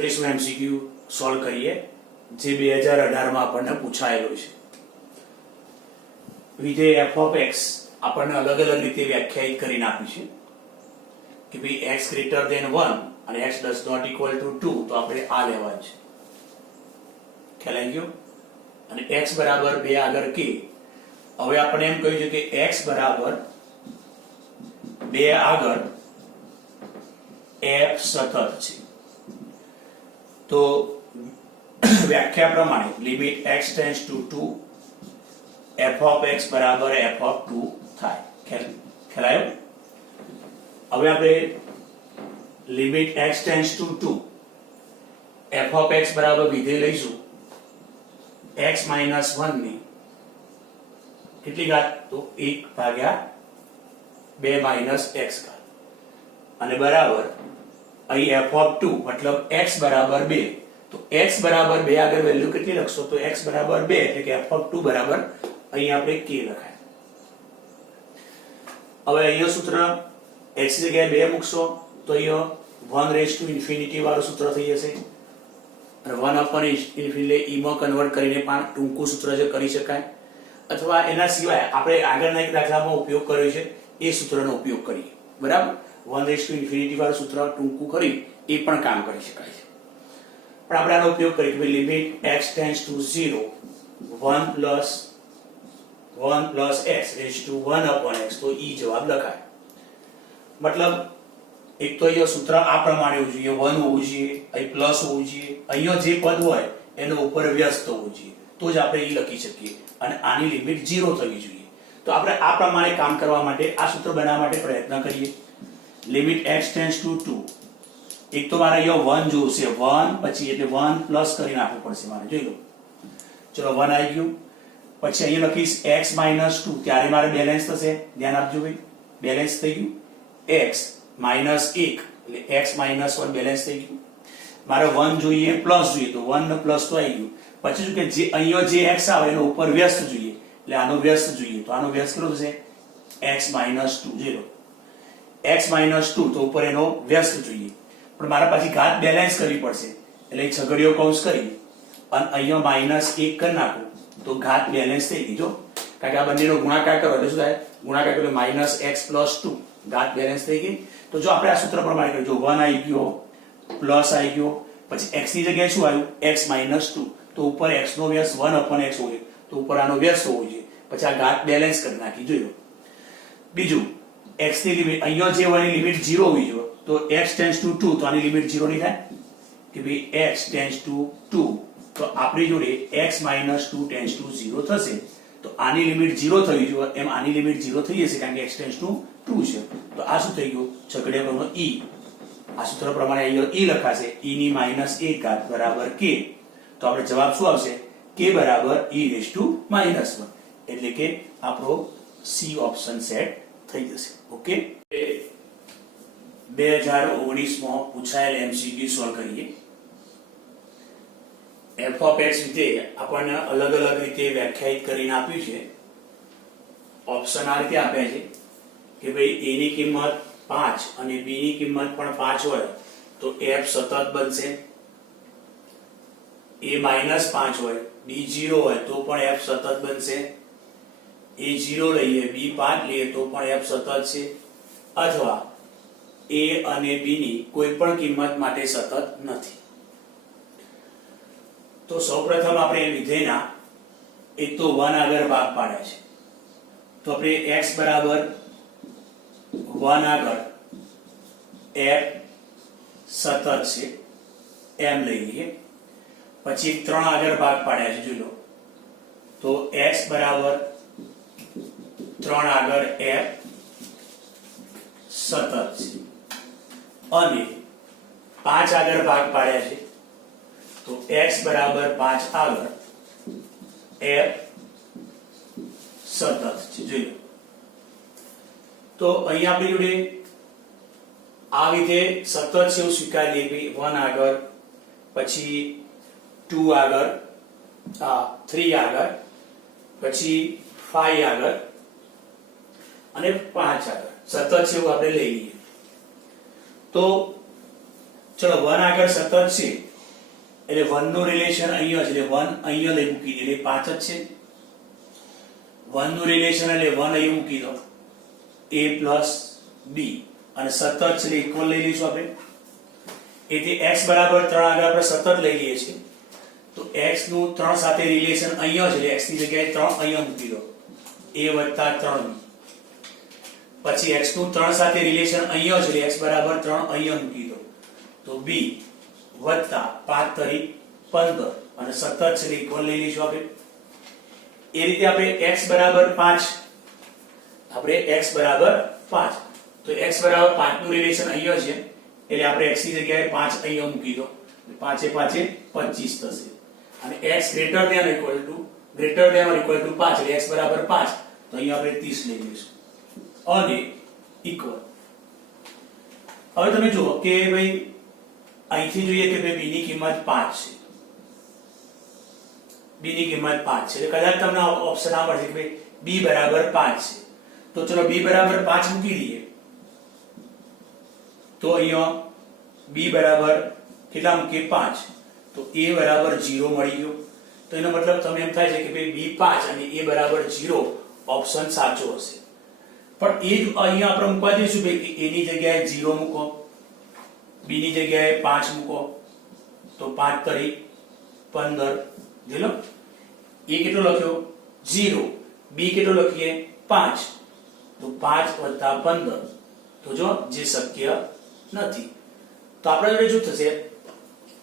30 MCQ solve કરીએ જે 2018 માં આપણને પૂછાયેલો છે. વિધેય f of x આપણને અલગ અલગ રીતે વ્યાખ્યાયિત કરીને આપી છે કે ભાઈ x greater than 1 અને x does not equal to 2 તો આપણે આ લેવાનું છે. ખ્યાલ આવી ગયો? અને x બરાબર 2 આગળ k. હવે આપણે એમ કહ્યું છે કે x બરાબર 2 આગળ f સતત છે. તો વ્યાખ્યા પ્રમાણે limit x tends to 2 f of x બરાબર f of 2 થાય. ખ્યાલ આવ્યો? હવે આપણે limit x tends to 2 f of x બરાબર વિધેય લઈશું x - 1 ની કેટલી ઘાત? તો 1/2 - x ઘાત અને બરાબર અહીં f of 2 મતલબ x બરાબર 2. તો x બરાબર 2 આગળ વેલ્યુ કેટલી લખશો? તો x બરાબર 2 એટલે કે f of 2 બરાબર અહીં આપણે k લખાય. હવે અહીંયા સૂત્ર x ની જગ્યાએ 2 મૂકશો તો અહીંયા 1 raised to infinity વાળું સૂત્ર થઈ જશે અને 1 upon infinity e માં કન્વર્ટ કરીને પણ ટૂંકું સૂત્ર જે કરી શકાય, અથવા એના સિવાય આપણે આગળના એક દાખલામાં ઉપયોગ કર્યો છે એ સૂત્રનો ઉપયોગ કરીએ. બરાબર? 1 raised to infinity વાળું સૂત્ર ટૂંકું કરી એ પણ કામ કરી શકાય છે. પણ આપણે આનો ઉપયોગ કરીએ કે limit x tends to 0 1 plus x raised to 1 upon x તો ઈ જવાબ લખાય. મતલબ એક તો અહીંયા સૂત્ર આ પ્રમાણે હોવું જોઈએ, 1 હોવું જોઈએ, અહીં પ્લસ હોવું જોઈએ, અહીંયા જે પદ હોય એનો ઉપર વ્યસ્ત હોવું જોઈએ તો જ આપણે ઈ લખી શકીએ અને આની લિમિટ 0 થવી જોઈએ. તો આપણે આ પ્રમાણે કામ કરવા માટે આ સૂત્ર બનાવવા માટે પ્રયત્ન કરીએ. લિમિટ x ટેન્ડ્સ ટુ 2 એક તો મારે અહીંયા 1 જોશે, 1 પછી એટલે 1 પ્લસ કરી નાખવું પડશે મારે. જોઈ લો, ચલો 1 આવી ગયું. પછી અહીંયા લખીશ x - 2 ત્યારે મારે બેલેન્સ થશે. ધ્યાન આપજો ભાઈ, બેલેન્સ થઈ ગયું. x - 1 એટલે x - 1 બેલેન્સ થઈ ગયું. મારે 1 જોઈએ પ્લસ જોઈએ તો 1 ને પ્લસ તો આવી ગયું. પછી શું કે જે અહીંયા જે x આવે એનો ઉપર વ્યસ્ત જોઈએ એટલે આનો વ્યસ્ત જોઈએ તો આનો વ્યસ્ત કેટલો થશે? x - 2. જોઈ લો, x - 2 તો ઉપર એનો વ્યસ્ત જોઈએ પણ મારા પાછી ઘાત બેલેન્સ કરવી પડશે એટલે છગડીયો કૌંસ કરી અને અહીંયા -1 કરી નાખું તો ઘાત બેલેન્સ થઈ ગઈ. જો કારણ કે આ બંનેનો ગુણાકાર કરો એટલે શું થાય? ગુણાકાર કરો -x + 2 ઘાત બેલેન્સ થઈ ગઈ. તો જો આપણે આ સૂત્ર પ્રમાણે કરીએ, જો 1 આવી ગયો પ્લસ આવી ગયો પછી x ની જગ્યાએ શું આવ્યું? x - 2 તો ઉપર x નો વ્યસ્ત 1 upon x હોય તો ઉપર આનો વ્યસ્ત હોવો જોઈએ. પછી આ ઘાત બેલેન્સ કરી નાખી. જોયો. બીજું x ની લિમિટ અહીંયા જે હોય એની લિમિટ 0 હોવી જોઈએ તો x ટેન્ડ્સ ટુ 2 તો આની લિમિટ 0 નહીં થાય કે ભાઈ x ટેન્ડ્સ ટુ 2 તો આપણી જોડે x - 2 ટેન્ડ્સ ટુ 0 થશે તો આની લિમિટ 0 થવી જોઈએ એમ આની લિમિટ 0 થઈ જશે કારણ કે x ટેન્ડ્સ ટુ 2 છે. તો આ શું થઈ ગયું? છગડીયાનો e. આ સૂત્ર પ્રમાણે અહીંયા e લખાશે e ની -1 ઘાત બરાબર k. તો આપણે જવાબ શું આવશે? k બરાબર e raised to -1 એટલે કે આપણો c ઓપ્શન સેટ થઈ જશે. ઓકે, 2019 માં પૂછાયેલ MCQ સોલ્વ કરીએ. f of x વિધેય આપણને અલગ અલગ રીતે વ્યાખ્યાયિત કરીને આપ્યું છે. ઓપ્શન આ રીતે આપ્યા છે કે ભાઈ a ની કિંમત 5 અને b ની કિંમત પણ 5 હોય તો f સતત બનશે. a -5 હોય, b 0 હોય તો પણ f સતત બનશે. a 0 લઈએ, b 5 લઈએ તો પણ f સતત છે. અથવા a અને b ની કોઈ પણ કિંમત માટે સતત નથી. તો સૌપ્રથમ આપણે વિધેયના એક તો 1 આગળ ભાગ પાડ્યા છે તો આપણે x બરાબર 1 આગળ f સતત છે એમ લઈ લઈએ. પછી 3 આગળ ભાગ પાડ્યા છે. જોઈ લો, તો x બરાબર 3 આગળ f સતત છે અને 5 આગળ ભાગ પાડ્યા છે તો x બરાબર 5 આગળ f સતત છે. જોઈ લો, તો અહીં આપણી જોડે આ વિધેય સતત છે એવું સ્વીકારી લઈએ. 1 આગળ, પછી 2 આગળ, 3 આગળ, પછી 5 આગળ અને 5 આગળ સતત છે એવું આપણે લઈ લઈએ. તો ચલો 1 આગળ સતત છે એટલે 1 નું રિલેશન અહીંયા છે એટલે 1 અહીંયા લઈ મૂકી દે એટલે 5 જ છે. 1 નું રિલેશન એટલે 1 અહીં મૂકી દો a plus b અને સતત છે એટલે ઇક્વલ લઈ લઈશું આપણે. એટલે x બરાબર 3 આગળ આપણે સતત લઈ લઈએ છીએ તો x નું 3 સાથે રિલેશન અહીંયા છે એટલે x ની જગ્યાએ 3 અહીંયા મૂકી દો a + 3 પછી x નું 3 સાથે રિલેશન અહીંયા છે એટલે x બરાબર 3 અહીંયા મૂકી દો તો b વત્તા 5 તરી 15 અને સતત છે એટલે ઇક્વલ લઈ લઈશું આપણે. એ રીતે આપણે x બરાબર 5 આપણે x બરાબર 5 તો x બરાબર 5 નું રિલેશન અહીંયા છે એટલે આપણે x ની જગ્યાએ 5 અહીંયા મૂકી દો 5 એ 5 એ 25 થશે અને x greater than or equal to 5 એટલે x બરાબર 5 તો અહીંયા આપણે 30 લઈ લઈશું અને ઇક્વલ. હવે તમે જુઓ કે ભાઈ અહીંથી જોઈએ કે ભાઈ b ની કિંમત 5 છે b ની કિંમત 5 છે એટલે કદાચ તમને ઓપ્શન આ મળશે કે ભાઈ b બરાબર 5 છે તો ચલો b બરાબર 5 મૂકી દઈએ તો અહીંયા b બરાબર કેટલા મૂકીએ 5 તો a બરાબર 0 મળી ગયો તો એનો મતલબ તમને એમ થાય છે કે ભાઈ b 5 અને a બરાબર 0 ઓપ્શન સાચો હશે. પણ એ જ અહીંયા આપણે મૂકવા દઈશું ભાઈ કે a ની જગ્યાએ 0 મૂકો b ની જગ્યાએ 5 મૂકો તો 5 તરી 15 જોઈ લો a કેટલો લખ્યો 0 b કેટલો લખીએ 5 તો 5 + 15 તો જો જે શક્ય નથી તો આપણા જોડે શું થશે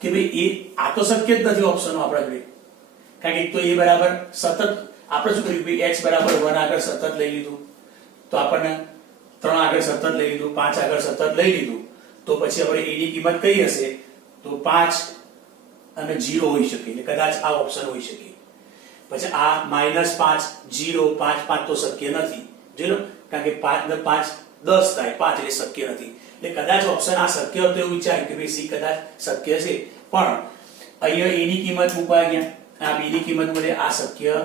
કે ભાઈ એ આ તો શક્ય જ નથી ઓપ્શનો આપણા જોડે કારણ કે એક તો a બરાબર સતત આપણે શું કર્યું ભાઈ x બરાબર 1 આગળ સતત લઈ લીધું તો આપણને 3 આગળ સતત લઈ લીધું 5 આગળ સતત લઈ લીધું તો પછી આપણે a ની કિંમત કઈ હશે તો 5 અને 0 હોઈ શકે એટલે કદાચ આ ઓપ્શન હોઈ શકે. પછી આ -5 0 5 5 તો શક્ય નથી જોઈ લો કારણ કે 5 ને 5 10 થાય 5 એટલે શક્ય નથી એટલે કદાચ ઓપ્શન આ શક્ય હતો એવું વિચાર્યું કે ભાઈ c કદાચ શક્ય છે પણ અહીંયા a ની કિંમત મૂકવા ગયા આ b ની કિંમત મળે આ શક્ય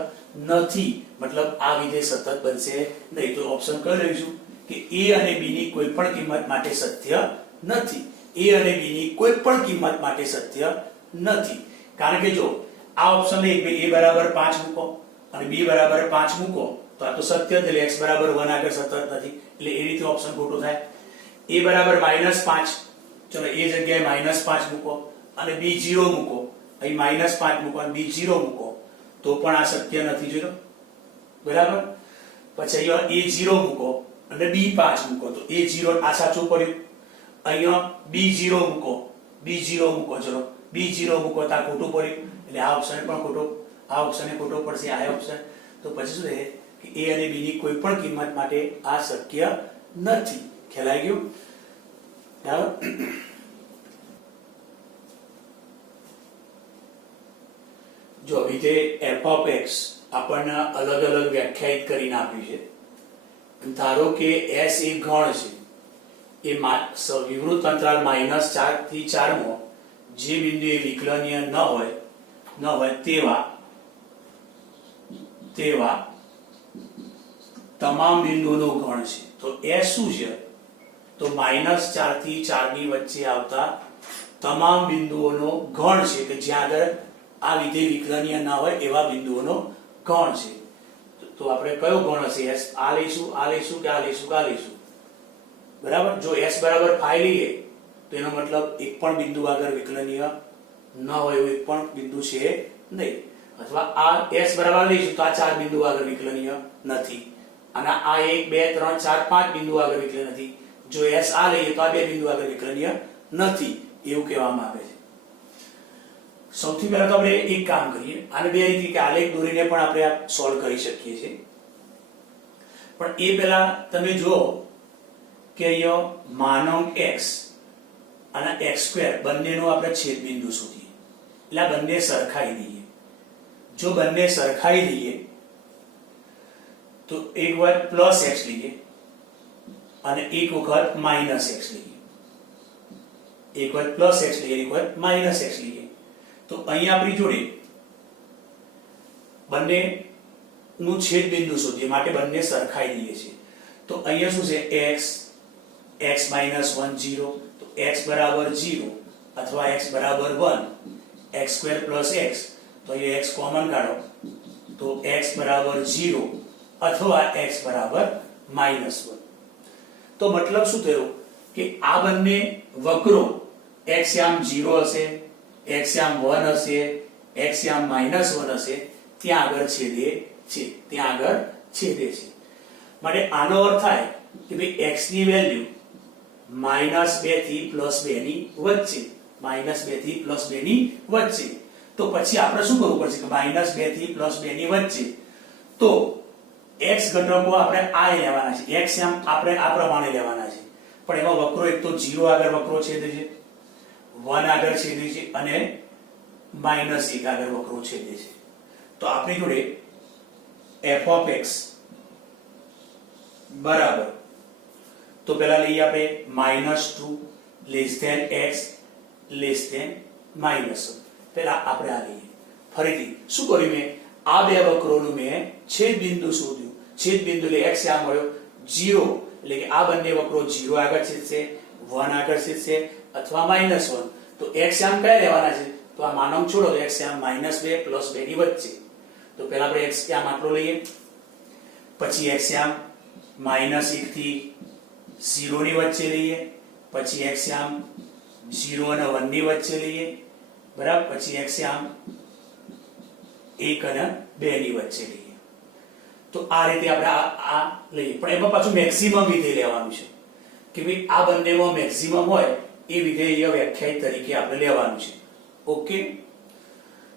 નથી મતલબ આ વિધેય સતત બનશે નહીં તો ઓપ્શન કઈ લઈશું કે a અને b ની કોઈ પણ કિંમત માટે સત્ય નથી. a અને b ની કોઈ પણ કિંમત માટે સત્ય નથી કારણ કે જો આ ઓપ્શન લે કે a બરાબર 5 મૂકો અને b બરાબર 5 મૂકો તો આ તો સત્ય છે એટલે x બરાબર 1 આગળ સતત નથી એટલે એ રીતે ઓપ્શન ખોટો થાય. a બરાબર -5 ચલો a જગ્યાએ -5 મૂકો અને b 0 મૂકો અહીં -5 મૂકો અને b 0 મૂકો તો પણ આ શક્ય નથી જોજો બરાબર. પછી અહીંયા a 0 મૂકો અને b 5 મૂકો તો a 0 આ સાચું પડ્યું. અહીંયા b 0 મૂકો b 0 મૂકો ચલો b 0 મૂકો તો આ ખોટું પડ્યું એટલે આ ઓપ્શન પણ ખોટો આ ઓપ્શન ખોટો પડશે આ ઓપ્શન તો પછી શું રહે કે a અને b ની કોઈ પણ કિંમત માટે આ શક્ય નથી. ખ્યાલ આવી ગયો બરાબર. જો વિધેય f of x આપણને અલગ અલગ વ્યાખ્યાયિત કરીને આપ્યું છે. ધારો કે s એ ગણ છે એ વિવૃત અંતરાલ -4 થી 4 માં જે બિંદુએ વિકલનીય ન હોય તેવા તમામ બિંદુઓનો ગણ છે. તો s શું છે તો -4 થી 4 ની વચ્ચે આવતા તમામ બિંદુઓનો ગણ છે કે જ્યાં આગળ આ વિધેય વિકલનીય ન હોય એવા બિંદુઓનો ગણ છે. તો આપણે કયો ગણ હશે s આ લઈશું કે આ લઈશું કે આ લઈશું બરાબર. જો s બરાબર 5 લઈએ તો એનો મતલબ એક પણ બિંદુ આગળ વિકલનીય ન હોય એવું એક પણ બિંદુ છે નહીં. અથવા આ s બરાબર લઈશું તો આ 4 બિંદુ આગળ વિકલનીય નથી અને આ 1 2 3 4 5 બિંદુ આગળ વિકલનીય નથી. જો s આ લઈએ તો આ બે બિંદુ આગળ વિકલનીય નથી એવું કહેવામાં આવે છે. સૌથી પહેલા તો આપણે એક કામ કરીએ આને બે રીતે કે આલેખ દોરીને પણ આપણે આ સોલ્વ કરી શકીએ છીએ. પણ એ પહેલા તમે જુઓ કે અહીંયા માનાંક x અને x² બંનેનો આપણે છેદ બિંદુ શોધીએ એટલે આ બંને સરખાઈ દઈએ. જો બંને સરખાઈ દઈએ તો એક વખત +x લઈએ અને એક વખત -x લઈએ. એક વખત +x લઈએ એક વખત -x લઈએ તો અહીંયા આપણી જોડે બંને નું છેદ બિંદુ શોધીએ માટે બંને સરખાઈ દઈએ છીએ. તો અહીંયા શું છે x - 1 0 તો x બરાબર 0 અથવા x બરાબર 1 x સ્ક્વેર પ્લસ x તો એ x કોમન કાઢો તો x બરાબર 0 અથવા x બરાબર -1 તો મતલબ શું થયો કે આ બંને વક્રો x આમ 0 હશે x આમ 1 હશે x આમ -1 હશે ત્યાં આગળ છેદે છે માટે આનો અર્થ થાય કે ભાઈ x ની વેલ્યુ -2 થી +2 ની વચ્ચે -2 થી +2 ની વચ્ચે તો પછી આપણે શું કરવું પડશે કે -2 થી +2 ની વચ્ચે તો x ઘટકો આપણે આ લેવાના છે x આમ આપણે આ પ્રમાણે લેવાના છે પણ એમાં વક્રો એક તો 0 આગળ વક્રો છેદે છે 1 આગળ છેદે છે અને -1 આગળ વક્રો છેદે છે તો આપણી જોડે f of x બરાબર તો પહેલા લઈએ આપણે -2 less than x less than -1 પહેલા આપણે આ લઈએ ફરીથી શું કર્યું મેં આ બે વક્રોનું મેં છેદ બિંદુ શોધ્યું છેદ બિંદુ એટલે x આ મળ્યો 0 એટલે કે આ બંને વક્રો 0 આગળ છેદશે 1 આગળ છેદશે અથવા -1 તો x આમ કયા લેવાના છે તો આ માનવ છોડો તો x આમ -2 +2 ની વચ્ચે તો પહેલા આપણે x આમ આટલો લઈએ પછી x આમ -1 થી 0 ની વચ્ચે લઈએ પછી x આમ 0 અને 1 ની વચ્ચે લઈએ બરાબર પછી x આમ 1 અને 2 ની વચ્ચે લઈએ તો આ રીતે આપણે આ લઈએ પણ એમાં પાછું મેક્સિમમ વિધેય લેવાનું છે કે ભાઈ આ બંનેમાં મેક્સિમમ હોય એ વિધેય વ્યાખ્યાયિત તરીકે આપણે લેવાનું છે ઓકે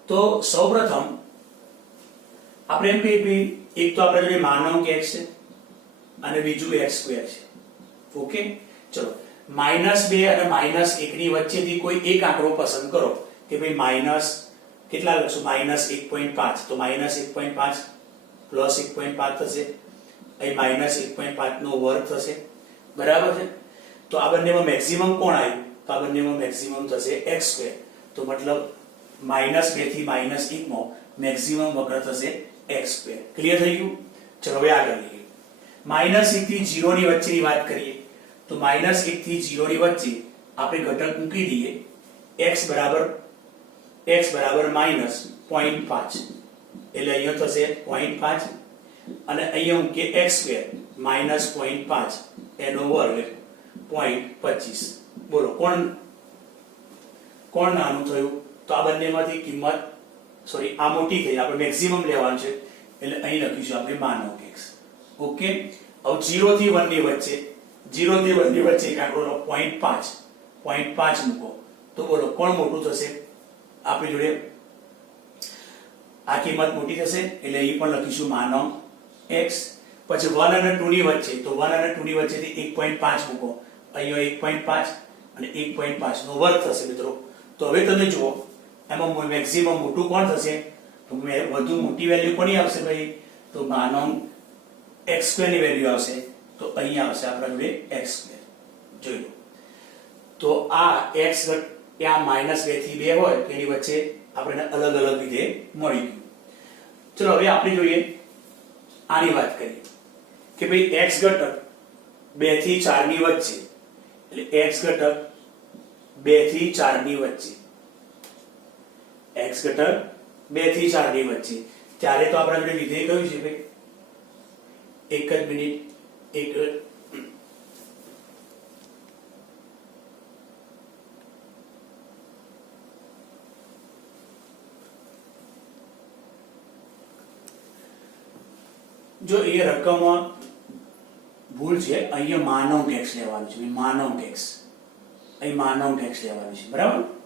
તો સૌપ્રથમ આપણે એમ કહીએ એક તો આપણે જોડે માનાંક x છે અને બીજું x સ્ક્વેર છે ઓકે ચલો -2 અને -1 ની વચ્ચેથી કોઈ એક આંકડો પસંદ કરો કે ભાઈ માઈનસ કેટલા લખશું -1.5 તો -1.5 +1.5 થશે અહીં -1.5 નો વર્ગ થશે બરાબર છે તો આ બંનેમાં મેક્સિમમ કોણ આવ્યું તો આ બંનેમાં મેક્સિમમ થશે x સ્ક્વેર તો મતલબ -2 થી -1 માં મેક્સિમમ વક્ર થશે x સ્ક્વેર ક્લિયર થઈ ગયું ચલો હવે આગળ લઈએ -1 થી 0 ની વચ્ચેની વાત કરીએ તો -1 થી 0 ની વચ્ચે આપણે ઘટક મૂકી દઈએ x બરાબર -0.5 એટલે અહીંયા થશે 0.5 અને અહીંયા મૂકીએ x સ્ક્વેર -0.5 એનો વર્ગ 0.25 બોલો કોણ નાનું થયું તો આ બંનેમાંથી કિંમત સોરી આ મોટી થઈ આપણે મેક્સિમમ લેવાનું છે એટલે અહીં લખીશું આપણે માનાંક x ઓકે હવે 0 થી 1 ની વચ્ચે 0 થી 1 ની વચ્ચે એક આંકડો 0.5 મૂકો તો બોલો કોણ મોટું થશે આપણી જોડે આ કિંમત મોટી થશે એટલે અહીં પણ લખીશું માનાંક x પછી 1 અને 2 ની વચ્ચે તો 1 અને 2 ની વચ્ચેથી 1.5 મૂકો અહીંયા 1.5 અને 1.5 નો વર્ગ થશે મિત્રો તો હવે તમે જુઓ એમાં મેક્સિમમ મોટું કોણ થશે તો વધુ મોટી વેલ્યુ કોની આવશે ભાઈ તો માનાંક x સ્ક્વેર ની વેલ્યુ આવશે તો અહીંયા આવશે આપણા જોડે x સ્ક્વેર જોઈ લો તો આ x ત્યાં -2 થી 2 હોય તો એની વચ્ચે આપણે અલગ અલગ વિધેય મળી ગયું ચલો હવે આપણે જોઈએ આની વાત કરીએ કે ભાઈ x ઘટક 2 થી 4 ની વચ્ચે એટલે x ઘટક 2 થી 4 ની વચ્ચે x ઘટક 2 થી 4 ની વચ્ચે ત્યારે તો આપણા જોડે વિધેય કયું છે ભાઈ એક જ મિનિટ એક જો એ રકમમાં ભૂલ છે અહીંયા માનાંક x લેવાનું છે માનાંક x અહીં માનાંક x લેવાનું છે બરાબર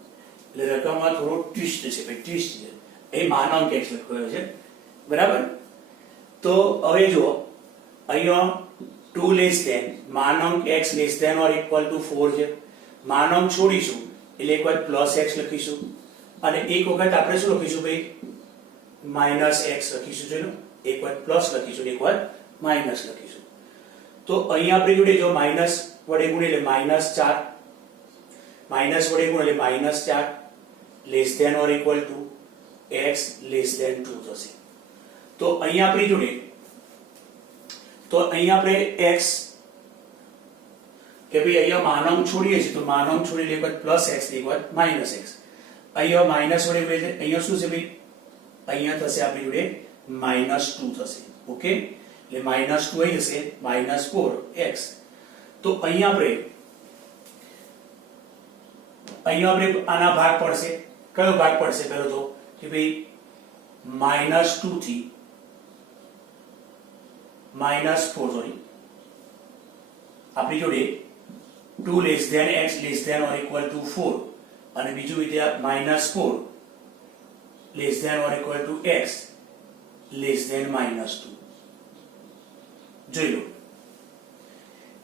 એટલે રકમમાં થોડો ટ્વિસ્ટ છે ભાઈ ટ્વિસ્ટ છે એ માનાંક x લખ્યો છે બરાબર તો હવે જો અહીંયા 2 લેસ ધેન માનાંક x less than or equal to 4 છે માનાંક છોડીશું એટલે એક વખત પ્લસ x લખીશું અને એક વખત આપણે શું લખીશું ભાઈ માઈનસ x લખીશું જોઈ લો એક વખત પ્લસ લખીશું એક વખત માઈનસ લખીશું તો અહીંયા આપણી જોડે જો માઈનસ વડે ગુણે એટલે -4 માઈનસ વડે ગુણે એટલે -4 less than or equal to x less than 2 થશે તો અહીંયા આપણી જોડે તો અહીંયા આપણે x કે ભાઈ અહીંયા માનાંક છોડીએ છીએ તો માનાંક છોડી એક પ્લસ એક્સ એક વાર માઇનસ એક્સ, અહીંયા માઇનસ વડે એટલે અહીંયા શું છે ભાઈ, અહીંયા થશે આપણી જોડે -2 થશે. ઓકે, એટલે -2 અહીં હશે, -4x. તો અહીંયા આપણે આના ભાગ પડશે. કયો ભાગ પડશે પહેલો તો કે ભાઈ -2 થી -4 સોરી આપણી જોડે 2 less than x less than or equal to 4 અને બીજું વિદ્યા -4 less than or equal to x less than -2. જોઈ લો,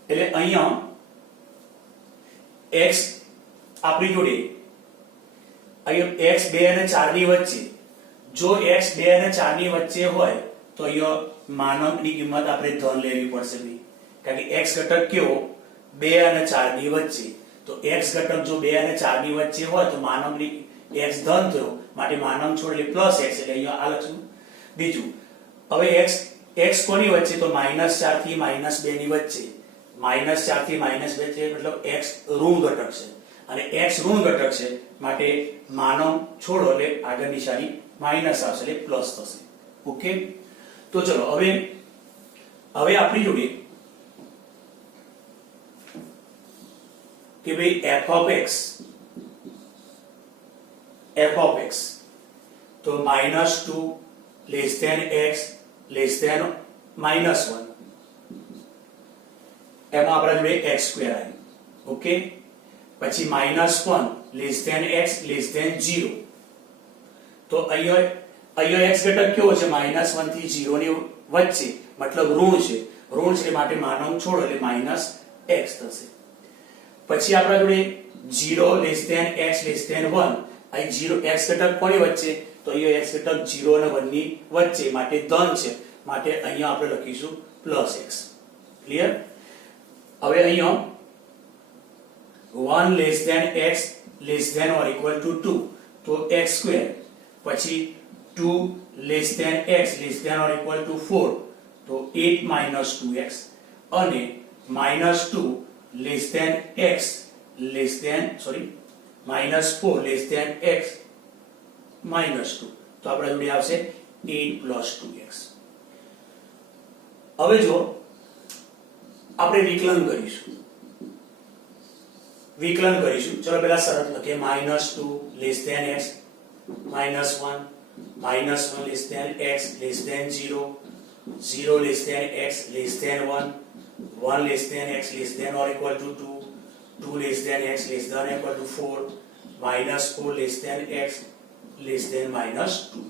એટલે અહીંયા x આપણી જોડે અહીંયા x 2 અને 4 ની વચ્ચે, જો x 2 અને 4 ની વચ્ચે હોય તો અહીંયા માનાંકની કિંમત આપણે ધન લેવી પડશે ભાઈ, કારણ કે x ઘટક કેવો 2 અને 4 ની વચ્ચે, તો x ઘટક જો 2 અને 4 ની વચ્ચે હોય તો માનાંકની x ધન થયો, માટે માનાંક છોડ એટલે પ્લસ x, એટલે અહીંયા આ લખશું. બીજું હવે x કોની વચ્ચે, તો -4 થી -2 ની વચ્ચે, -4 થી -2 છે મતલબ x ઋણ ઘટક છે, અને x ઋણ ઘટક છે માટે માનાંક છોડો એટલે આગળ નિશાની માઈનસ આવશે એટલે પ્લસ થશે. ઓકે, તો ચલો હવે આપણી જોડે કે ભાઈ f of x તો -2 less than x less than -1, એમાં આપણા જોડે x² આવ્યું. ઓકે, પછી -1 less than x less than 0, તો અહીંયા x ઘટક કેવો છે -1 થી 0 ની વચ્ચે, મતલબ ઋણ છે માટે માનાંક છોડો એટલે -x થશે. પછી આપણા જોડે 0 less than x less than 1, અહીં 0 x ઘટક કોની વચ્ચે, તો અહીંયા x ઘટક 0 અને 1 ની વચ્ચે માટે ધન છે, માટે અહીંયા આપણે લખીશું +x. ક્લિયર? હવે અહીંયા 1 less than x less than or equal to 2, તો x², પછી 2 less than x less than or equal to 4, તો 8 - 2x, અને -2 less than x less than -4 less than x -2, તો આપણા જોડે આવશે 8 + 2x. હવે જો આપણે વિકલન કરીશું, ચલો પહેલા શરત લખીએ, -2 less than x -1 less than x less than 0 0 less than x less than 1 1 less than x less than or equal to 2 2 less than x less than equal to 4 -4 less than x less than -2.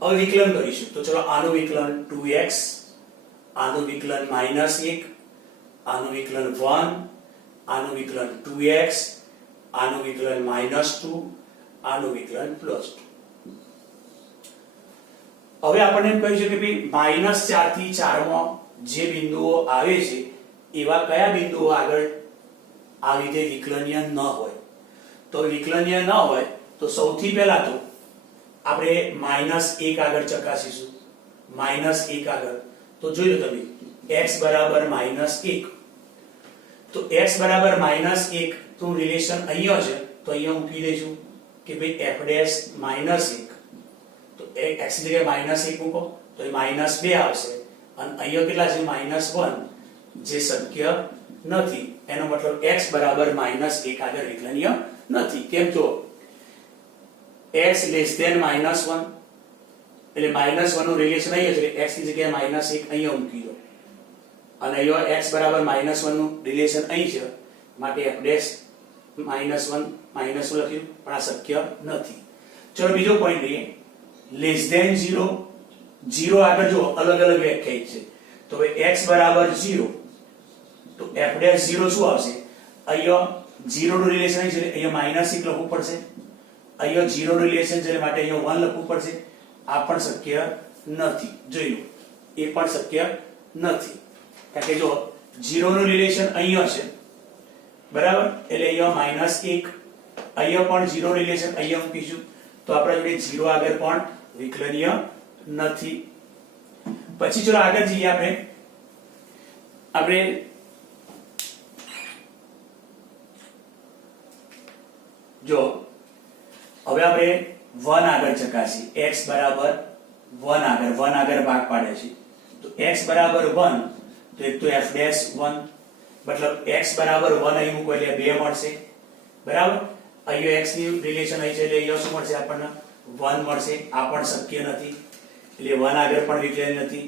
હવે વિકલન કરીશું, તો ચલો આનું વિકલન 2x, આનું વિકલન -1, આનું વિકલન 1, આનું વિકલન 2x, આનું વિકલન -2, આનું વિકલન +2. હવે આપણને એમ કહ્યું છે કે ભાઈ -4 થી 4 માં જે બિંદુઓ આવે છે એવા કયા બિંદુઓ આગળ આ રીતે વિકલનીય ન હોય. તો વિકલનીય ન હોય તો સૌથી પહેલા તો આપણે -1 આગળ ચકાસીશું. -1 આગળ તો જોઈ લો તમે, x બરાબર -1, તો x બરાબર -1 તો રિલેશન અહીંયા છે, તો અહીંયા મૂકી દઈશું કે ભાઈ f' -1, તો x ની જગ્યાએ -1 મૂકો તો એ -2 આવશે, અને અહીંયા કેટલા છે -1, જે શક્ય નથી. એનો મતલબ x બરાબર -1 આગળ વિકલનીય નથી. કેમ? તો x લેસ ધેન -1 એટલે -1 નું રિલેશન અહીંયા છે, x ની જગ્યાએ -1 અહીંયા મૂકી દો, અને અહીંયા x બરાબર -1 નું રિલેશન અહીં છે, માટે f' -1 લખ્યું, પણ આ શક્ય નથી. ચલો બીજો પોઈન્ટ લઈએ, લેસ ધેન 0 0 આગળ જો અલગ અલગ વ્યાખ્યાયિત છે, તો હવે x બરાબર 0 તો f' 0 શું આવશે, અહીંયા 0 નું રિલેશન છે એટલે અહીંયા -1 લખવું પડશે, અહીંયા 0 નું રિલેશન છે એટલે માટે અહીંયા 1 લખવું પડશે. આ પણ શક્ય નથી. જોઈ લો, એ પણ શક્ય નથી, કારણ કે જો 0 નું રિલેશન અહીંયા છે બરાબર, એટલે અહીંયા -1, અહીંયા પણ 0 રિલેશન અહીંયા મૂકીશું, તો આપણા જોડે 0 આગળ પણ વિકલનીય નથી. પછી ચલો આગળ જઈએ, આપણે જો હવે આપણે 1 આગળ ચકાસી x બરાબર 1 આગળ ભાગ પાડે છે તો x બરાબર 1 તો એક તો f ડેશ 1 મતલબ x બરાબર 1 અહીં મૂકો એટલે 2 મળશે બરાબર અહીંયા x ની રિલેશન અહીં છે એટલે અહીંયા શું મળશે આપણને 1 મળશે આ પણ શક્ય નથી એટલે 1 આગળ પણ વિકલન નથી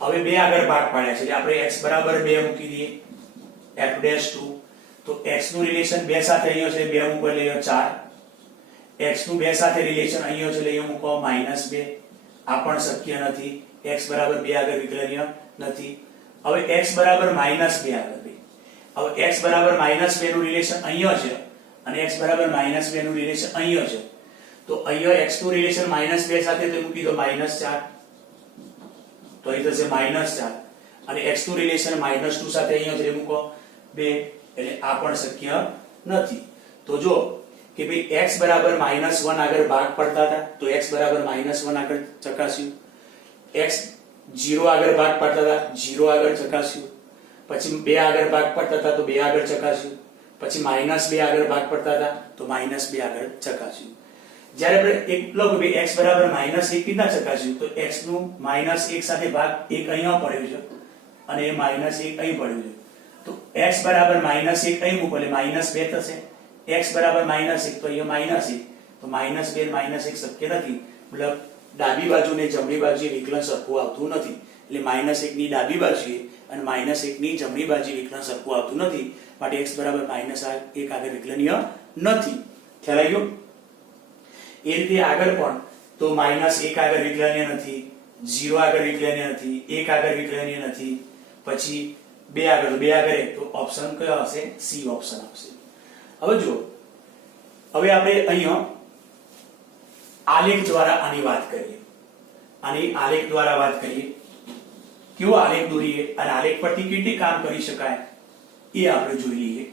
હવે 2 આગળ ભાગ પાડ્યા છે એટલે આપણે x બરાબર 2 મૂકી દઈએ f ડેશ 2 તો x નું રિલેશન 2 સાથે અહીંયા છે 2 મૂકો એટલે અહીંયા 4 x નું 2 સાથે રિલેશન અહીંયા છે એટલે અહીંયા મૂકો -2 આ પણ શક્ય નથી x બરાબર 2 આગળ વિકલનીય નથી હવે x બરાબર -2 આગળ હવે x બરાબર -2 નું રિલેશન અહીંયા છે અને x બરાબર -2 નું રિલેશન અહીંયા છે તો અહીંયા x નું રિલેશન -2 સાથે તો મૂકી દો -4 તો અહીં થશે -4 અને x નું રિલેશન -2 સાથે અહીંયા છે મૂકો 2 એટલે આ પણ શક્ય નથી તો જો કે ભાઈ x બરાબર -1 આગળ ભાગ પડતા હતા તો x બરાબર -1 આગળ ચકાસ્યું x 0 આગળ ભાગ પડતા હતા 0 આગળ ચકાસ્યું પછી 2 આગળ ભાગ પડતા હતા તો 2 આગળ ચકાસ્યું પછી -2 આગળ ભાગ પડતા હતા તો -2 આગળ ચકાસ્યું જ્યારે આપણે એક લખો કે x બરાબર -1 કેટલા ચકાસ્યું તો x નું -1 સાથે ભાગ 1 અહીંયા પડ્યો છે અને એ -1 અહીં પડ્યું છે તો x બરાબર -1 અહીં મૂકો એટલે -2 થશે x બરાબર -1 તો અહીંયા -1 તો -2 -1 શક્ય નથી મતલબ ડાબી બાજુ ને જમણી બાજુએ વિકલન સરખું આવતું નથી એટલે -1 ની ડાબી બાજુએ અને -1 ની જમણી બાજુએ વિકલન સરખું આવતું નથી માટે x બરાબર -1 આગળ વિકલનીય નથી ખ્યાલ આવ્યો એ રીતે આગળ પણ તો -1 આગળ વિકલનીય નથી 0 આગળ વિકલનીય નથી 1 આગળ વિકલનીય નથી પછી 2 આગળ 1 તો ઓપ્શન કયો હશે સી ઓપ્શન આવશે હવે જો હવે આપણે અહીંયા આલેખ દ્વારા આની વાત કરીએ આની આલેખ દ્વારા વાત કરીએ કેવો આલેખ દોરીએ અને આલેખ પરથી કેટલી કામ કરી શકાય એ આપણે જોઈ લઈએ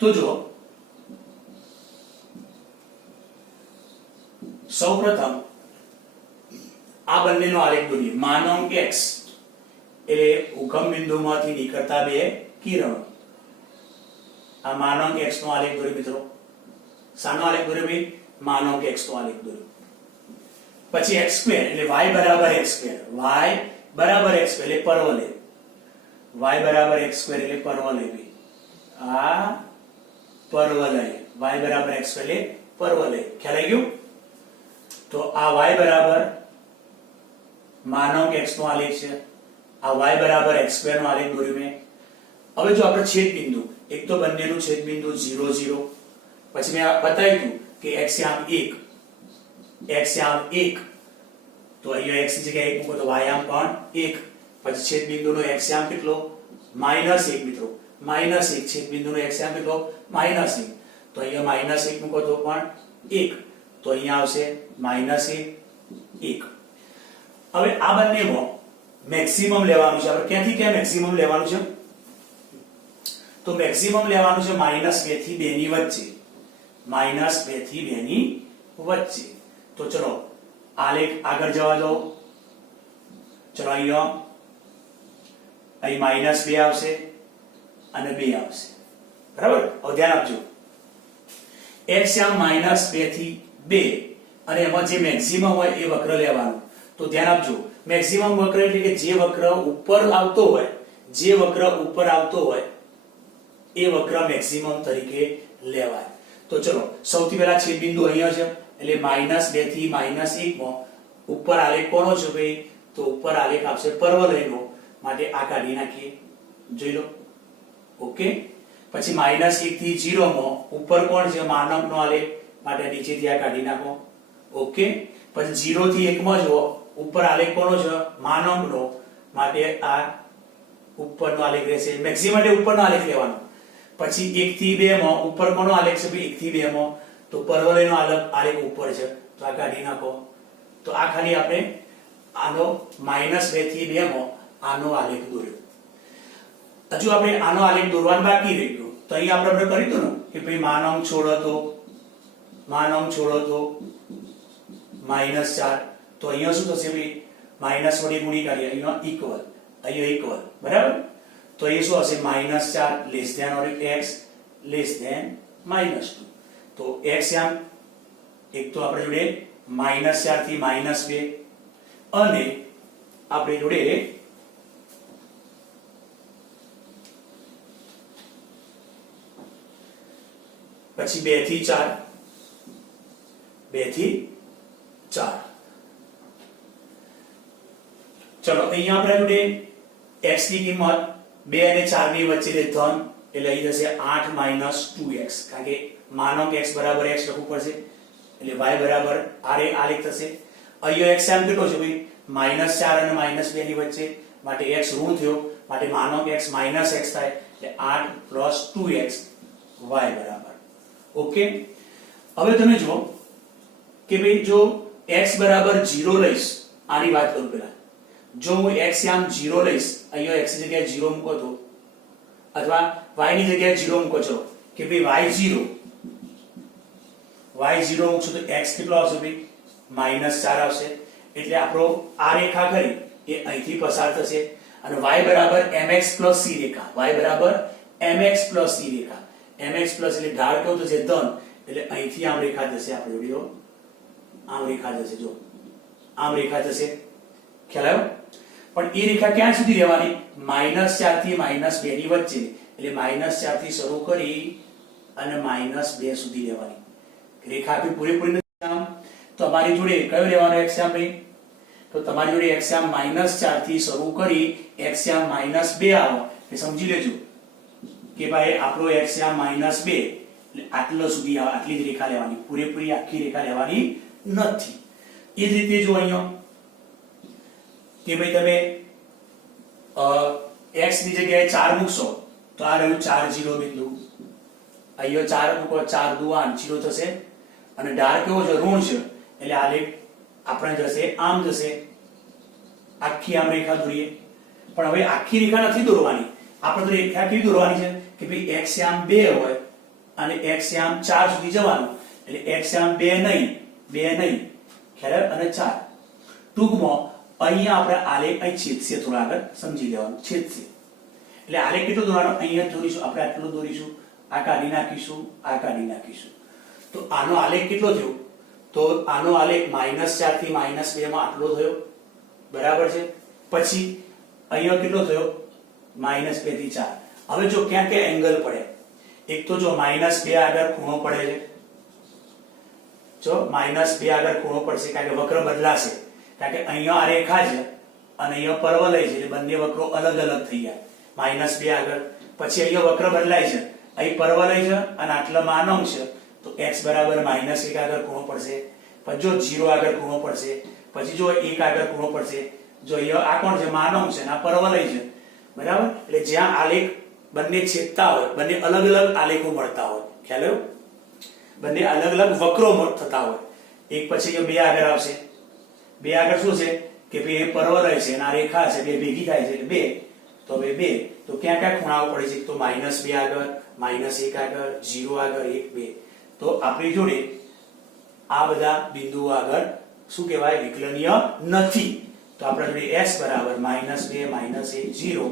તો જો સૌપ્રથમ આ બંનેનો આલેખ દોરીએ માનાંક x એટલે ઉગમ બિંદુમાંથી નીકળતા બે કિરણો આ માનાંક x નો આલેખ દોર્યો મિત્રો શાનો આલેખ દોર્યો ભાઈ માનાંક x નો આલેખ દોર્યો પછી x² એટલે y બરાબર x² y બરાબર x² એટલે પરવલય y બરાબર x² એટલે પરવલય ભાઈ આ પરવલય y બરાબર x² એટલે પરવલય ખ્યાલ આવી ગયો તો આ y બરાબર માનાંક x નો આલેખ છે આ y બરાબર x² નો આલેખ દોર્યો મેં હવે જો આપણે છેદ બિંદુ એક તો બંનેનું છેદ બિંદુ 0 0 પછી મેં બતાવ્યું કે x આમ 1 x આમ 1 તો અહીંયા x ની જગ્યાએ 1 મૂકો તો y આમ પણ 1 પછી છેદ બિંદુનો x આમ કેટલો -1 મિત્રો -1 છેદ બિંદુનો x આમ કેટલો -1 તો અહીંયા -1 મૂકો તો પણ 1 તો અહીંયા આવશે -1 1 હવે આ બંનેમાં મેક્સિમમ લેવાનું છે આપણે ક્યાંથી ક્યાં મેક્સિમમ લેવાનું છે તો મેક્સિમમ લેવાનું છે -2 થી 2 ની વચ્ચે -2 થી 2 ની વચ્ચે તો ચલો આલેખ આગળ જવા દો ચલો અહીંયા અહીં -2 આવશે અને 2 આવશે બરાબર હવે ધ્યાન આપજો x આમ -2 થી 2 અને એમાં જે મેક્સિમમ હોય એ વક્ર લેવાનું તો ધ્યાન આપજો મેક્સિમમ વક્ર એટલે કે જે વક્ર ઉપર આવતો હોય એ વક્ર મેક્સિમમ તરીકે લેવાય તો ચલો સૌથી પહેલા છેદ બિંદુ અહીંયા છે એટલે -2 થી -1 માં ઉપર આલેખ કોનો છે ભાઈ તો ઉપર આલેખ આવશે પરવલયનો માટે આ કાઢી નાખીએ જોઈ લો ઓકે પછી -1 થી 0 માં ઉપર કોણ છે માનાંકનો આલેખ માટે નીચેથી આ કાઢી નાખો ઓકે પછી 0 થી 1 માં જો ઉપર આલેખ કોનો છે માનાંકનો માટે આ ઉપરનો આલેખ રહેશે મેક્સિમમ એટલે ઉપરનો આલેખ લેવાનો પછી 1 થી 2 માં ઉપર કોનો આલેખ છે ભાઈ 1 થી 2 માં તો પરવલયનો આલેખ ઉપર છે તો આ કાઢી નાખો તો આ ખાલી આપણે આનો -2 થી 2 માં આનો આલેખ દોર્યો હજુ આપણે આનો આલેખ દોરવાનું બાકી રહી ગયો તો અહીં આપણે કરી દો ને કે ભાઈ માનાંક છોડો તો -4 તો અહીંયા શું થશે ભાઈ માઈનસ વડે ગુણી કાઢીએ અહીંયા ઇક્વલ બરાબર તો એ શું હશે -4 less than or x less than -2. તો x આમ એક તો આપણે જોડે -4 થી -2 અને આપણે જોડે પછી 2 થી 4 2 થી 4. ચલો અહીંયા આપણે જોડે x ની કિંમત 2 અને 4 ની વચ્ચે છે ધન, એટલે અહીં જશે 8 - 2x, કારણ કે માનક x બરાબર x લખવું પડશે, એટલે y બરાબર આ લેખ થશે. અહીંયા x આમ કેટલો છે ભાઈ -4 અને -2 ની વચ્ચે, માટે x ઋણ થયો, માટે માનક x -x થાય, એટલે 8 + 2x y બરાબર. ઓકે, હવે તમે જો કે ભાઈ જો x બરાબર 0 લઈશ, આની વાત કરું પહેલા, જો હું x આમ 0 લઈશ, અહીંયા x ની જગ્યાએ 0 મૂકો તો, અથવા y ની જગ્યાએ 0 મૂકો છો કે ભાઈ y0 મૂકશો તો x કેટલો આવશે ભાઈ -4 આવશે, એટલે આપણો આ રેખા ખરી એ અહીંથી પસાર થશે અને y બરાબર mx + c રેખા, y બરાબર mx + c રેખા, mx પ્લસ એટલે ઢાળ કેવું થશે ધન, એટલે અહીંથી આમ રેખા જશે, આપણે જોડ્યો આમ રેખા જશે, જો આમ રેખા જશે, ખ્યાલ આવ્યો? પણ એ રેખા ક્યાં સુધી રહેવાની? -4 થી -2 ની વચ્ચે, એટલે -4 થી શરૂ કરી અને -2 સુધી રહેવાની રેખા. આપી પૂરેપૂરી નથી આમ, તો અમારી જોડે કયો રહેવાનો એક્ઝામ ભાઈ? તો તમારી જોડે એક્ઝામ -4 થી શરૂ કરી એક્ઝામ -2 આવો, એ સમજી લેજો કે ભાઈ આપણો એક્ઝામ -2 એટલે આટલો સુધી આવે, આટલી જ રેખા લેવાની, પૂરેપૂરી આખી રેખા લેવાની નથી. એ જ રીતે જો અહીંયા કે ભાઈ તમે x ની જગ્યાએ 4 મૂકશો તો આ રહ્યું 4 0 બિંદુ, અહીંયા 4 મૂકો, 4 દુ 8 0 થશે અને ઢાળ કેવો છે ઋણ છે, એટલે આ લેખ આપણે જશે આમ જશે, આખી આમ રેખા દોરીએ. પણ હવે આખી રેખા નથી દોરવાની, આપણે તો રેખા કેવી દોરવાની છે કે ભાઈ x આમ 2 હોય અને x આમ 4 સુધી જવાનું, એટલે x આમ 2 નહીં, ખ્યાલ? અને 4 ટૂંકમાં અહીંયા આપણે આલેખ અહીં છેદશે, થોડા આગળ સમજી લેવાનું, છેદશે એટલે આલેખ કેટલો દોરવાનો? અહીંયા દોરીશું આપણે, આટલું દોરીશું, આ કાઢી નાખીશું, આ કાઢી નાખીશું. તો આનો આલેખ કેટલો થયો? તો આનો આલેખ -4 થી -2 માં આટલો થયો, બરાબર છે. પછી અહીંયા કેટલો થયો? -2 થી 4. હવે જો ક્યાં ક્યાં એંગલ પડે, એક તો જો -2 આગળ ખૂણો પડે છે, જો -2 આગળ ખૂણો પડશે, કારણ કે વક્ર બદલાશે, કારણ કે અહીંયા આ રેખા છે અને અહીંયા પરવલય છે, એટલે બંને વક્રો અલગ અલગ થઈ ગયા. -2 આગળ, પછી અહીંયા વક્ર બદલાય છે, અહીં પરવલય છે અને આટલા માનવ છે, તો x બરાબર -1 આગળ ખૂણો પડશે, પછી જો 0 આગળ ખૂણો પડશે, પછી જો 1 આગળ ખૂણો પડશે, જો અહીંયા આ કોણ છે? માનવ છે અને આ પરવલય છે, બરાબર? એટલે જ્યાં આલેખ બંને છેદતા હોય, બંને અલગ અલગ આલેખો મળતા હોય, ખ્યાલ આવ્યો? બંને અલગ અલગ વક્રો થતા હોય, એક પછી અહીંયા 2 આગળ આવશે, 2 આગળ શું છે કે ભાઈ એ પરવલય છે અને આ રેખા છે, બે ભેગી થાય છે એટલે 2, તો હવે 2 તો ક્યાં ક્યાં ખૂણાઓ પડે છે? તો -2 આગળ, -1 આગળ, 0 આગળ, 1 2. તો આપણી જોડે આ બધા બિંદુઓ આગળ શું કહેવાય? વિકલનીય નથી. તો આપણા જોડે s બરાબર -2 -1 0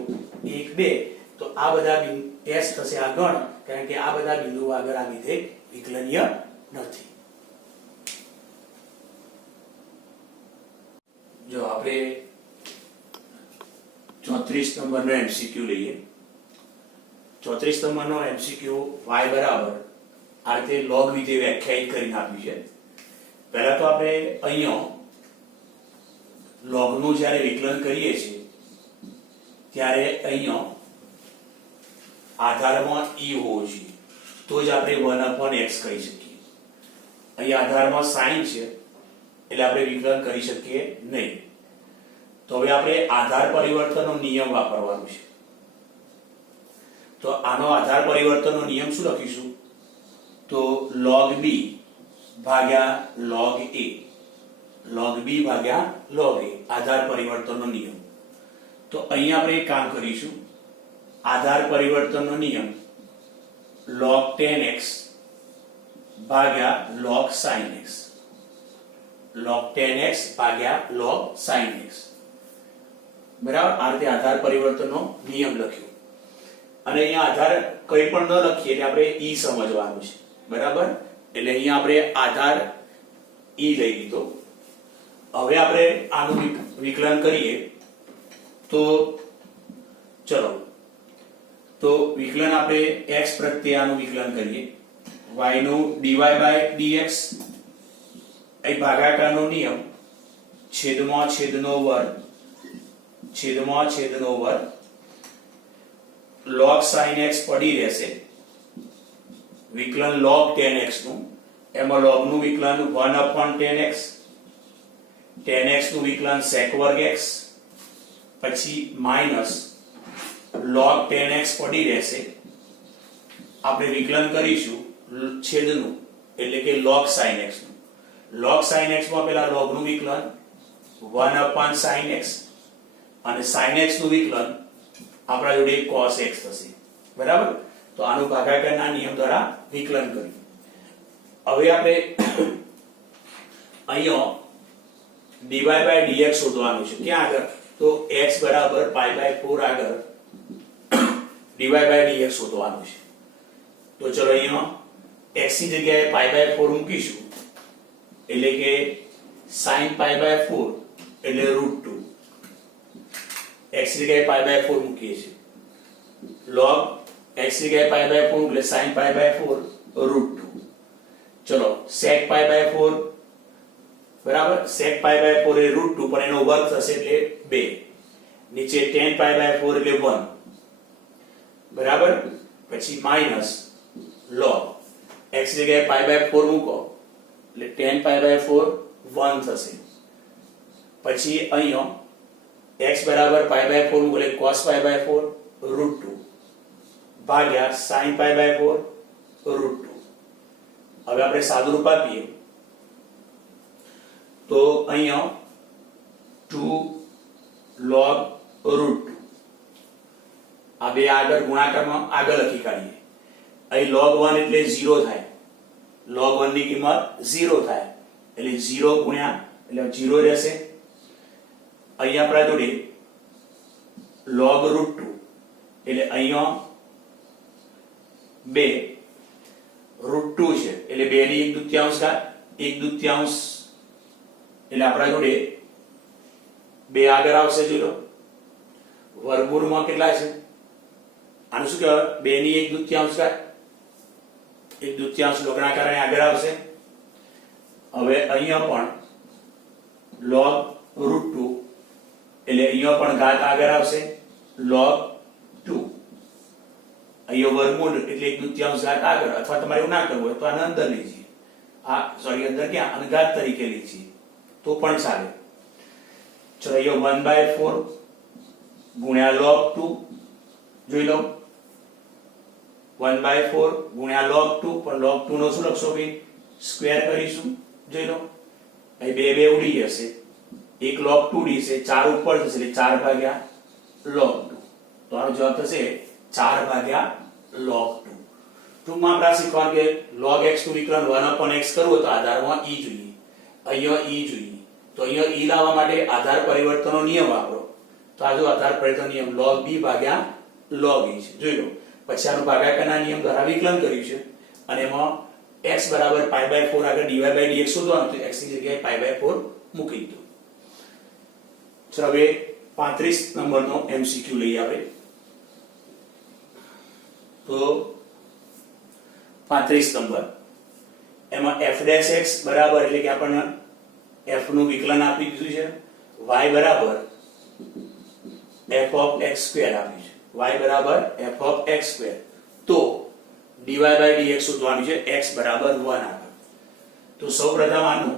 1 2, તો આ બધા s થશે આ ગણ, કારણ કે આ બધા બિંદુઓ આગળ આ વિધેય વિકલનીય નથી. જો આપણે 34 નંબરનો MCQ લઈએ. 34 નંબરનો MCQ y બરાબર આ રીતે log વિધેય વ્યાખ્યાયિત કરીને આપ્યું છે. પહેલા તો આપણે અહીંયા log નું જ્યારે વિકલન કરીએ છીએ ત્યારે અહીંયા આધારમાં e હોવો જોઈએ, તો જ આપણે 1/x કહી શકીએ. અહીંયા આધારમાં sin છે એટલે આપણે વિકલન કરી શકીએ નહીં. તો હવે આપણે આધાર પરિવર્તનનો નિયમ વાપરવાનો છે. તો આનો આધાર પરિવર્તનનો નિયમ શું લખીશું? તો log b ભાગ્યા log a, log b ભાગ્યા log a, આધાર પરિવર્તનનો નિયમ. તો અહીંયા આપણે એક કામ કરીશું, આધાર પરિવર્તનનો નિયમ log 10x ભાગ્યા log sin x, log 10x ભાગ્યા log sin x, બરાબર? આ રીતે આધાર પરિવર્તનનો નિયમ લખ્યો. અને અહીંયા આધાર કંઈ પણ ન લખીએ એટલે આપણે ઈ સમજવાનું છે, બરાબર? એટલે અહીંયા આપણે આધાર ઈ લઈ લીધો. હવે આપણે આનું વિકલન કરીએ તો ચલો, તો વિકલન આપણે x પ્રત્યે આનું વિકલન કરીએ. y નું dy by dx એ ભાગાકારનો નિયમ, છેદમાં છેદનો વર્ગ, છેદમાં છેદનો વર્ગ, log sin x પડી રહેશે. વિકલન log tan x નું, એમાં log નું વિકલન 1/tan x, tan x નું વિકલન sec વર્ગ x, પછી માઈનસ log tan x પડી રહેશે. આપણે વિકલન કરીશું છેદનું એટલે કે log sin x નું. log sin x માં પેલા log નું વિકલન 1/sin x અને sin x નું વિકલન આપણા જોડે cos x થશે, બરાબર? તો આનું ભાગાકારના નિયમ દ્વારા વિકલન કર્યું. હવે આપણે અહીંયા dy by dx શોધવાનું છે. ક્યાં આગળ? તો x બરાબર π/4 આગળ dy by dx શોધવાનું છે. તો ચલો અહીંયા x ની જગ્યાએ π/4 મૂકીશું એટલે કે sin π/4 એટલે √2. x ની જગ્યાએ π/4 મૂકીએ છીએ. log x ની જગ્યાએ π/4 એટલે sin π/4 √2. ચલો sec π/4 બરાબર, sec π/4 એ √2 પણ એનો વર્ગ થશે એટલે 2. નીચે tan π/4 એટલે 1, બરાબર? પછી માઈનસ log x ની જગ્યાએ π/4 મૂકો એટલે tan π/4 1 થશે. પછી અહીંયા x બરાબર π/4 મૂકો એટલે cos π/4 √2 ભાગ્યા sin π/4 √2. હવે આપણે સાદું રૂપ આપીએ તો અહીંયા 2 log √2 આ બે આગળ ગુણાકારમાં આગળ લખી કાઢીએ. અહીં log 1 એટલે 0 થાય, log 1 ની કિંમત 0 થાય એટલે 0 ગુણ્યા એટલે 0 રહેશે. અહીં આપણા જોડે log √2 એટલે અહીંયા 2 √2 છે એટલે 2 ની 1/2 ઘાત, 1/2 એટલે આપણા જોડે 2 આગળ આવશે. જોઈ લો વર્ગમૂળમાં કેટલા છે? આનું શું કહેવાય? 2 ની 1/2 ઘાત, 1/2 લોકના કારણે આગળ આવશે. હવે અહીંયા પણ log √2 એટલે અહીંયા પણ ઘાત આગળ આવશે, log 2. અહીંયા વર્ગમૂળ એટલે 1/2 ઘાત આગળ, અથવા તમારે એવું ના કરવું હોય તો આને અંદર લીજીએ. આ સોરી અંદર ક્યાં? અને ઘાત તરીકે લીજીએ તો પણ ચાલે. ચલો અહીંયા 1/4 ગુણ્યા log 2 જોઈ લો, 1/4 ગુણ્યા log 2, પણ log 2 નો શું લખશો ભાઈ? સ્ક્વેર કરીશું. જોઈ લો અહીં 2 ઉડી જશે, એક log 2d છે, 4 ઉપર થશે એટલે 4 ભાગ્યા log 2. તો આનો જવાબ થશે 4 log 2. ટૂંકમાં આપણે શીખવાનું કે log x નું વિકલન 1/x કરવું હોય તો આધારમાં e જોઈએ, અહીંયા e જોઈએ. તો અહીંયા e લાવવા માટે આધાર પરિવર્તનનો નિયમ વાપરો. તો આ જો આધાર પરિવર્તન નિયમ log b ભાગ્યા log e છે. જોઈ લો પછી આનું ભાગાકારના નિયમ દ્વારા વિકલન કર્યું છે અને એમાં x બરાબર π/4 આગળ dy by dx શોધવાનું, તો x ની જગ્યાએ π/4 મૂકી દીધું. ચલો હવે 35 નંબરનો MCQ લઈએ આપણે. તો 35 નંબર એમાં f' બરાબર એટલે કે આપણને f નું વિકલન આપી દીધું છે, y બરાબર f of x સ્ક્વેર આપ્યું છે, y બરાબર f of x સ્ક્વેર. તો dy by dx શોધવાનું છે x બરાબર 1 આગળ. તો સૌપ્રથમ આનું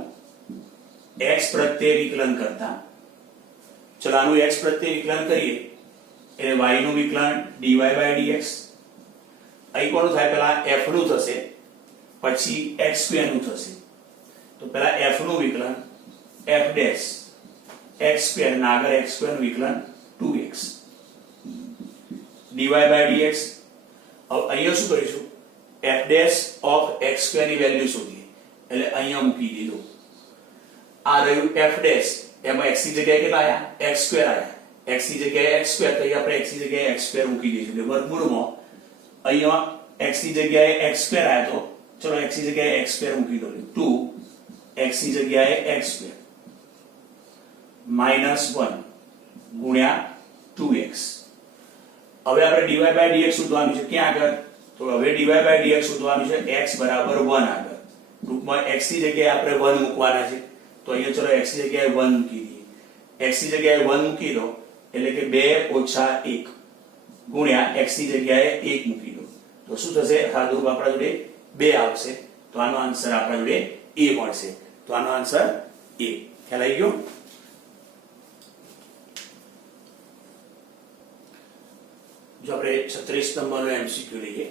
x પ્રત્યે વિકલન કરતા, ચલો આનું x પ્રત્યે વિકલન કરીએ એટલે y નું વિકલન dy by dx. અહીં કોનું થાય? પહેલા f નું થશે પછી x સ્ક્વેર નું થશે. તો પહેલા f નું વિકલન f ડેશ x સ્ક્વેર ના આગળ x સ્ક્વેર નું વિકલન 2x dy by dx. હવે અહીંયા શું કરીશું? f dash of x square ની વેલ્યુ શોધીએ એટલે અહીંયા મૂકી દીધું. આ રહ્યું f ડેશ, એમાં x ની જગ્યાએ કેટલા આયા? x સ્ક્વેર આયા. x ની જગ્યાએ x સ્ક્વેર, તો આપણે x ની જગ્યાએ x સ્ક્વેર મૂકી દઈશું એટલે વર્ગમૂળમાં અહીંયા x ની જગ્યાએ x2 આયો તો ચલો x ની જગ્યાએ x2 મૂકી દો 2 x ની જગ્યાએ x2 -1 ગુણ્યા 2x. હવે આપણે dy by dx શોધવાનું છે ક્યાં આગળ? તો હવે dy by dx શોધવાનું છે x બરાબર 1 આગળ. રૂપમાં x ની જગ્યાએ આપણે 1 મૂકવાના છે તો અહીંયા ચલો x ની જગ્યાએ 1 મૂકી દઈએ. x ની જગ્યાએ 1 મૂકી દો એટલે કે 2 - 1 ગુણ્યા x ની જગ્યાએ 1 મૂકી દો તો શું થશે? હાદુરૂપ આપણા જોડે 2 આવશે તો આનો આન્સર આપણા જોડે a મળશે. તો આનો આન્સર a. ખ્યાલ આવી ગયો? જો આપણે 36 નંબરનો MCQ લઈએ.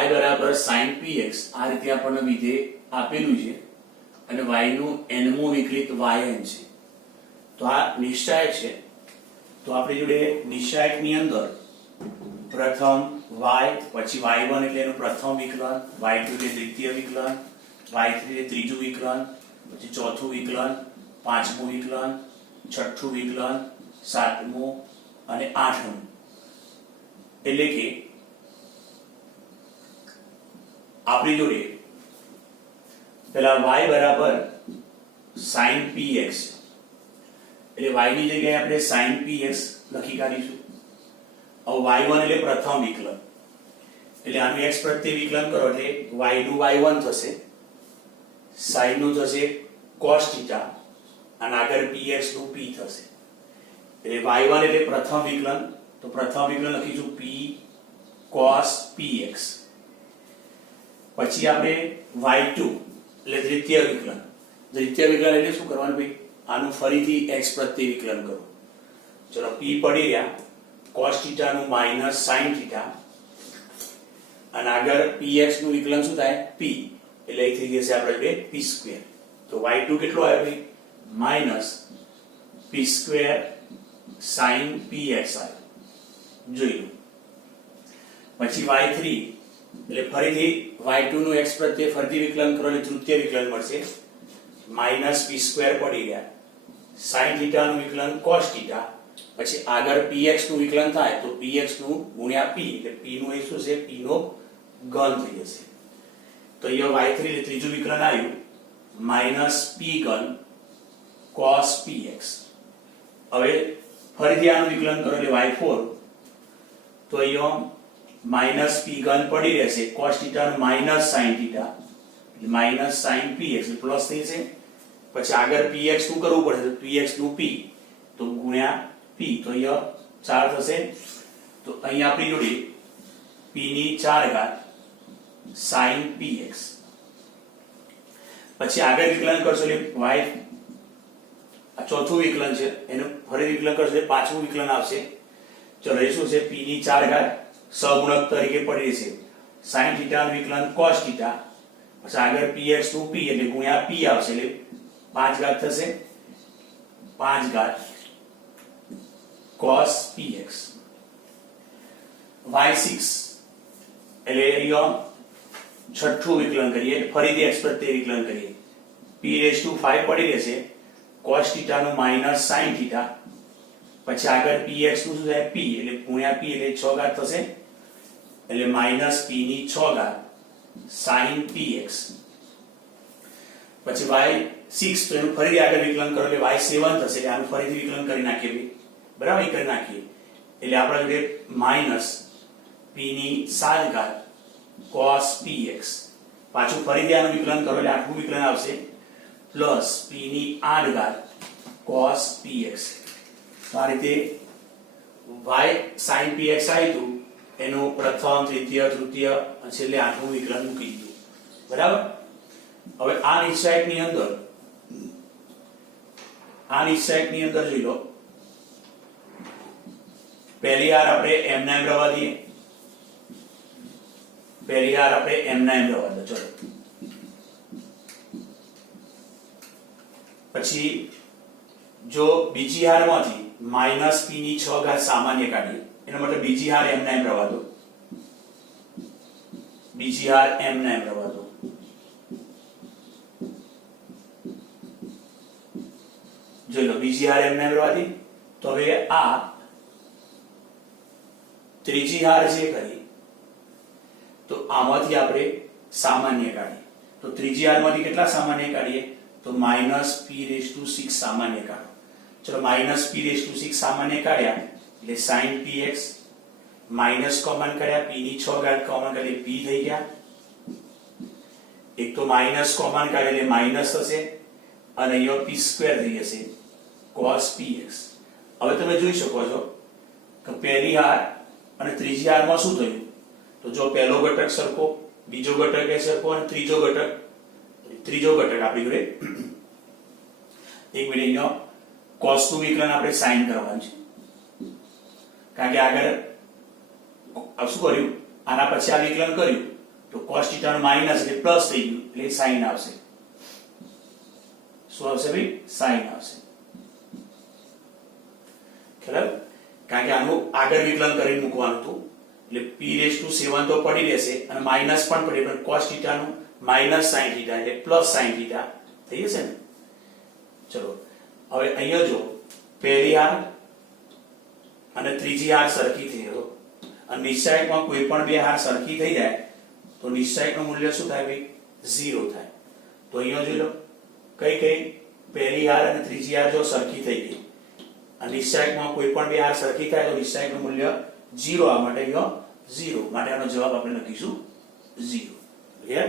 y બરાબર sin px આ રીતે આપણને વિધેય આપેલું છે અને y નું nમું વિકલિત yn છે. તો આ નિશ્ચાયક છે. તો આપણી જોડે નિશ્ચાયકની અંદર પ્રથમ y પછી y1 એટલે એનું પ્રથમ વિકલન, y2 એટલે દ્વિતીય વિકલન, y3 એટલે ત્રીજું વિકલન, પછી ચોથું વિકલન, પાંચમું વિકલન, છઠ્ઠું વિકલન, સાતમું અને આઠમું. એટલે કે આપણી જોડે પેલા y બરાબર sin px એટલે y ની જગ્યાએ આપણે sin px લખી કાઢીશું. હવે y1 એટલે પ્રથમ વિકલન એટલે આનું x પ્રત્યે વિકલન કરો એટલે y નું y1 થશે, sin નું થશે cos θ અને આગળ px નું p થશે. એટલે y1 એટલે પ્રથમ વિકલન તો પ્રથમ વિકલન લખીશું p cos px. પછી આપણે y2 એટલે દ્વિતીય વિકલન. દ્વિતીય વિકલન એટલે શું કરવાનું ભાઈ? આનું ફરીથી x પ્રત્યે વિકલન કરો. ચલો p પડી રહ્યા cos θ નું માઈનસ sin θ અને આગળ px નું વિકલન શું થાય? p એટલે એ થઈ જશે આપણે જોડે p2. તો y2 કેટલો આવ્યો ભાઈ? માઈનસ p2 sin px આવ્યો. જોઈ લો. પછી y3 એટલે ફરીથી y2 નું x પ્રત્યે ફરીથી વિકલન કરો એટલે તૃતીય વિકલન મળશે માઈનસ p2 પડી ગયા, sin θ નું વિકલન cos θ, પછી આગળ px નું વિકલન થાય તો px નું ગુણ્યા p એટલે p નું એ શું છે? p નો ઘન થઈ જશે. તો અહીંયા y3 એટલે ત્રીજું વિકલન આવ્યું માઈનસ p ઘન cos px. હવે ફરીથી આનું વિકલન કરો એટલે y4 તો અહીંયા માઈનસ p ઘન પડી રહેશે cos θ નું માઈનસ sin θ એટલે માઈનસ sin px એટલે પ્લસ થઈ જશે. પછી આગળ px નું કરવું પડશે તો px નું p તો ગુણ્યા p તો અહીંયા 4 થશે. તો અહીંયા આપણી જોડે p ની 4 ઘાત sin px. પછી આગળ વિકલન કરશો એટલે y આ ચોથું વિકલન છે એનું ફરી વિકલન કરશો એટલે પાંચમું વિકલન આવશે. ચલો એ શું છે? p ની 4 ઘાત સહગુણક તરીકે પડી રહેશે sin θ નું વિકલન cos θ પછી આગળ px નું p એટલે ગુણ્યા p આવશે એટલે 5 ઘાત થશે 5 ઘાત cos px. y6 એટલે અહીંયા છઠ્ઠું વિકલન કરીએ ફરીથી x પ્રત્યે વિકલન કરીએ p5 પડી રહેશે cos θ નું માઈનસ sin θ પછી આગળ px નું શું થાય? p એટલે ગુણ્યા p એટલે 6 ઘાત થશે એટલે માઈનસ p ની 6 ઘાત sin px. પછી y6 તો એનું ફરીથી આગળ વિકલન કરો એટલે y7 થશે એટલે આનું ફરીથી વિકલન કરી નાખીએ બરાબર કરી નાખીએ એટલે આપણા જોડે માઈનસ p ની 7 ઘાત cos px. પાછું ફરીથી આનું વિકલન કરો એટલે આઠમું વિકલન આવશે પ્લસ p ની 8 ઘાત cos px. તો આ રીતે y sin px આવ્યું એનું પ્રથમ, દ્વિતીય, તૃતીય અને છેલ્લે આઠમું વિકલન મૂકી દીધું બરાબર. હવે આ નિશ્ચાયકની અંદર જોઈ લો પહેલી હાર આપણે m ના m રવા દઈએ ચલો. પછી જો બીજી હારમાંથી માઈનસ p ની 6 ઘાત સામાન્ય કાઢીએ એનો મતલબ બીજી હાર m ના m રવા દો. જોઈ લો બીજી હાર m ના m રવા દી. તો હવે આ ત્રીજી હાર છે ખરી, તો આમાંથી આપણે સામાન્ય કાઢીએ. તો ત્રીજી હારમાંથી કેટલા સામાન્ય કાઢીએ? તો -p⁶ સામાન્ય કાઢો. ચલો -p⁶ સામાન્ય કાઢ્યા એટલે sin px, માઈનસ કોમન કાઢ્યા, p ની 6 ઘાત કોમન કાઢી p થઈ ગયા. એક તો માઈનસ કોમન કાઢે એટલે માઈનસ થશે અને અહીંયા p² થઈ જશે cos px. હવે તમે જોઈ શકો છો કે પહેલી હાર અને ત્રીજી હારમાં શું થયું? તો જો પહેલો ઘટક સરખો, બીજો ઘટક એ સરખો અને ત્રીજો ઘટક આપણી જોડે એક મિનિટ, અહીંયા cos નું વિકલન આપણે sin કરવાનું છે, કારણ કે આગળ શું કર્યું, આના પછી આ વિકલન કર્યું તો cos θ નું માઈનસ એટલે પ્લસ થઈ ગયું એટલે sin આવશે. શું આવશે ભાઈ? sin આવશે. ખ્યાલ? કારણ કે આનું આગળ વિકલન કરીને મૂકવાનું હતું એટલે p⁶ તો પડી રહેશે અને માઈનસ પણ પડી, પણ cos θ નું માઈનસ sin θ એટલે પ્લસ sin θ થઈ જશે ને. ચલો હવે અહીંયા જો પહેલી હાર અને ત્રીજી હાર સરખી થઈ ગયો અને નિશ્ચાયકમાં કોઈ પણ બે હાર સરખી થઈ જાય તો નિશ્ચાયકનું મૂલ્ય શું થાય ભાઈ? 0 થાય. તો અહીંયા જોઈ લો કઈ પહેલી હાર અને ત્રીજી હાર જો સરખી થઈ ગઈ અને નિશ્ચાયકમાં કોઈ પણ બે હાર સરખી થાય તો નિશ્ચાયકનું મૂલ્ય 0 આ માટે અહીંયા 0, માટે આનો જવાબ આપણે લખીશું 0. ક્લિયર?